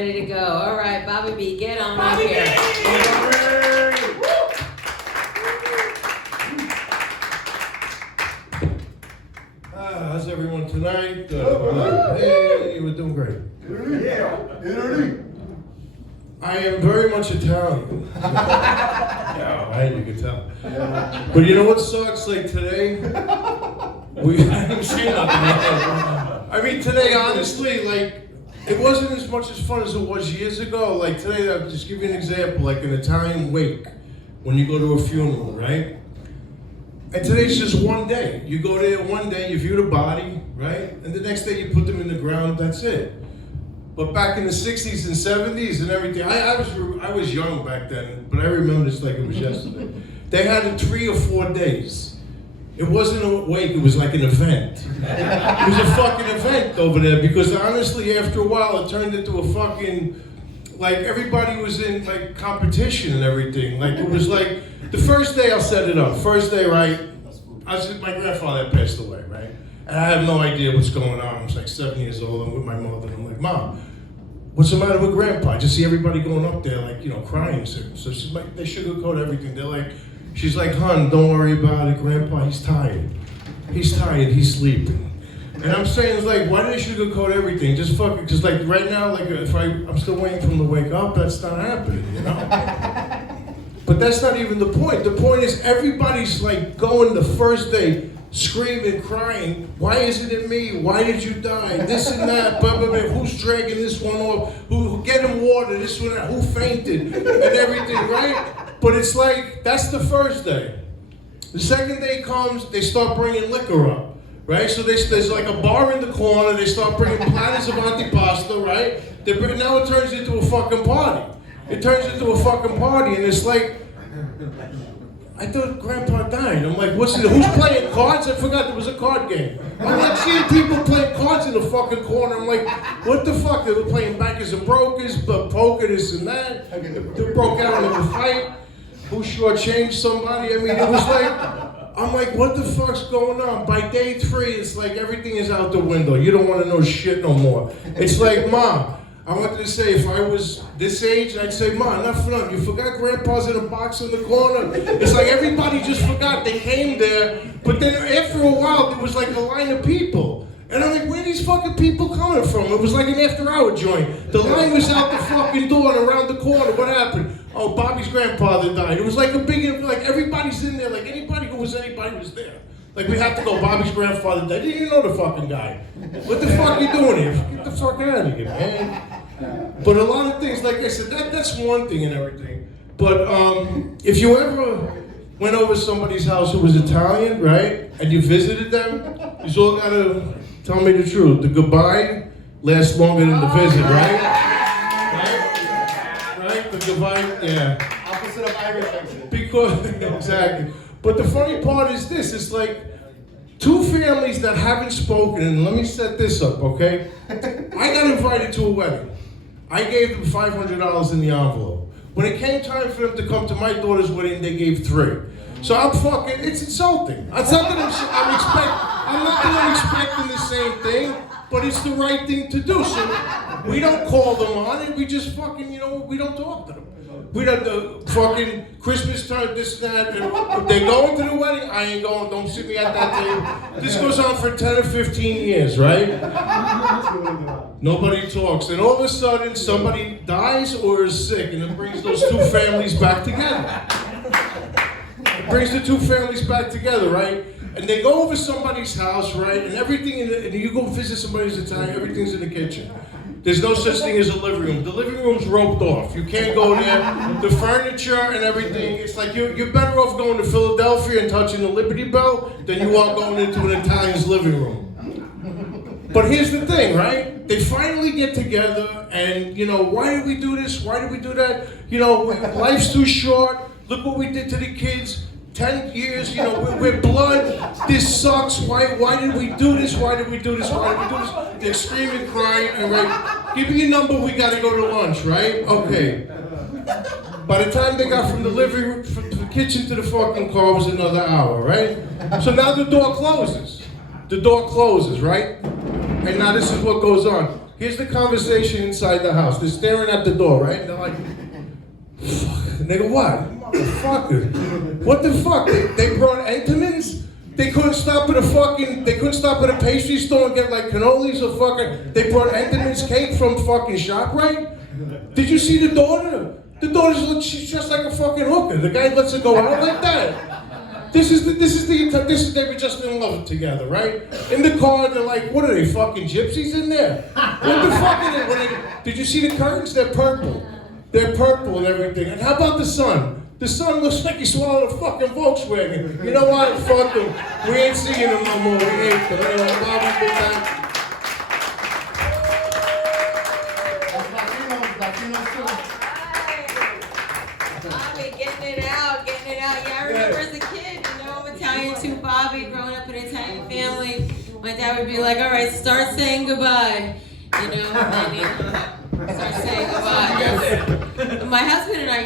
ready to go. All right, Bobby B, get on up here. How's everyone tonight? Hey, we're doing great. I am very much Italian. Right, you can tell. But you know what sucks? Like today, I didn't say nothing. I mean, today, honestly, like, it wasn't as much as fun as it was years ago. Like today, I'll just give you an example, like an Italian wake, when you go to a funeral, right? And today's just one day. You go there one day, you view the body, right? And the next day you put them in the ground, that's it. But back in the 60s and 70s and everything, I was young back then, but I remember this like it was yesterday. They had it 3 or 4 days. It wasn't a wake, it was like an event. It was a fucking event over there because honestly, after a while, it turned into a fucking, like everybody was in like competition and everything. Like it was like, the first day I'll set it up. First day, right? My grandfather had passed away, right? And I have no idea what's going on. I was like 7 years old. I'm with my mother. And I'm like, Mom, what's the matter with Grandpa? I just see everybody going up there, like, you know, crying. So she's like, they sugarcoat everything. They're like, she's like, hon, don't worry about it. Grandpa, he's tired. He's tired. He's sleeping. And I'm saying, it's like, why do they sugarcoat everything? Just fuck it. Because like right now, like if I'm still waiting for him to wake up, that's not happening, you know? But that's not even the point. The point is everybody's like going the first day, screaming, crying. Why isn't it me? Why did you die? This and that. Blah, blah, blah. Who's dragging this one off? Who get him water? This one, that. Who fainted? And everything, right? But it's like, that's the first day. The second day comes, they start bringing liquor up, right? So there's like a bar in the corner. They start bringing platters of antipasta, right? Now it turns into a fucking party. It turns into a fucking party, and it's like, I thought Grandpa died. I'm like, who's playing cards? I forgot there was a card game. I'm like seeing people playing cards in the fucking corner. I'm like, what the fuck? They were playing bankers and brokers, but poker, this and that. They broke out into a fight. Who shortchanged somebody? I mean, it was like, I'm like, what the fuck's going on? By day 3, it's like everything is out the window. You don't want to know shit no more. It's like, Mom, I wanted to say, if I was this age, I'd say, Mom, enough for nothing. You forgot Grandpa's in a box in the corner? It's like everybody just forgot they came there, but then after a while, there was like a line of people. And I'm like, where are these fucking people coming from? It was like an after-hour joint. The line was out the fucking door and around the corner. What happened? Oh, Bobby's grandfather died. It was like a big, like everybody's in there. Like anybody was there. Like we have to go, Bobby's grandfather died. Didn't even know the fucking guy. What the fuck are you doing here? Get the fuck out of here, man. But a lot of things, like I said, that's one thing and everything. But if you ever went over somebody's house who was Italian, right, and you visited them, you all gotta tell me the truth. The goodbye lasts longer than the visit, right? Right? The goodbye, yeah. Opposite of Irish exit. Because, exactly. But the funny part is this, it's like two families that haven't spoken, and let me set this up, okay? I got invited to a wedding. I gave them $500 in the envelope. When it came time for them to come to my daughter's wedding, they gave $3. So I'm fucking, it's insulting. It's not that I'm not that I'm expecting the same thing, but it's the right thing to do. So we don't call them on it, we just fucking, we don't talk to them. We don't, fucking Christmas time, this, that, and they going to the wedding, I ain't going, don't sit me at that table. This goes on for 10 or 15 years, right? Nobody talks, and all of a sudden somebody dies or is sick, and it brings those two families back together. It brings the two families back together, right? And they go over somebody's house, right? And everything, and you go visit somebody's Italian, everything's in the kitchen. There's no such thing as a living room. The living room's roped off. You can't go there. The furniture and everything, it's like you're better off going to Philadelphia and touching the Liberty Bell than you are going into an Italian's living room. But here's the thing, right? They finally get together and, why did we do this? Why did we do that? Life's too short. Look what we did to the kids. 10 years, we're blood. This sucks. Why did we do this? Why did we do this? Why did we do this? They're screaming, crying, and right, give me your number, we gotta go to lunch, right? Okay. By the time they got from the living room, from the kitchen to the fucking car was another hour, right? So now the door closes. The door closes, right? And now this is what goes on. Here's the conversation inside the house. They're staring at the door, right? And they're like, fuck. And they go, what? Motherfucker. What the fuck? They brought Entenmann's? They couldn't stop at a pastry store and get like cannolis or fucking, they brought Entenmann's cake from fucking ShopRite? Did you see the daughter? The daughter's, she's just like a fucking hooker. The guy lets her go out like that. They were just in love together, right? In the car, they're like, what are they, fucking gypsies in there? What the fuck are they? Did you see the curtains? They're purple. They're purple and everything. And how about the sun? The sun looks like he swallowed a fucking Volkswagen. You know what? Fuck them. We ain't seeing them no more. We hate them. Anyway, Bobby, good time. Bobby, getting it out. Yeah, I remember as a kid, I'm Italian too, Bobby, growing up in an Italian family. My dad would be like, all right, start saying goodbye. And start saying goodbye. My husband and I,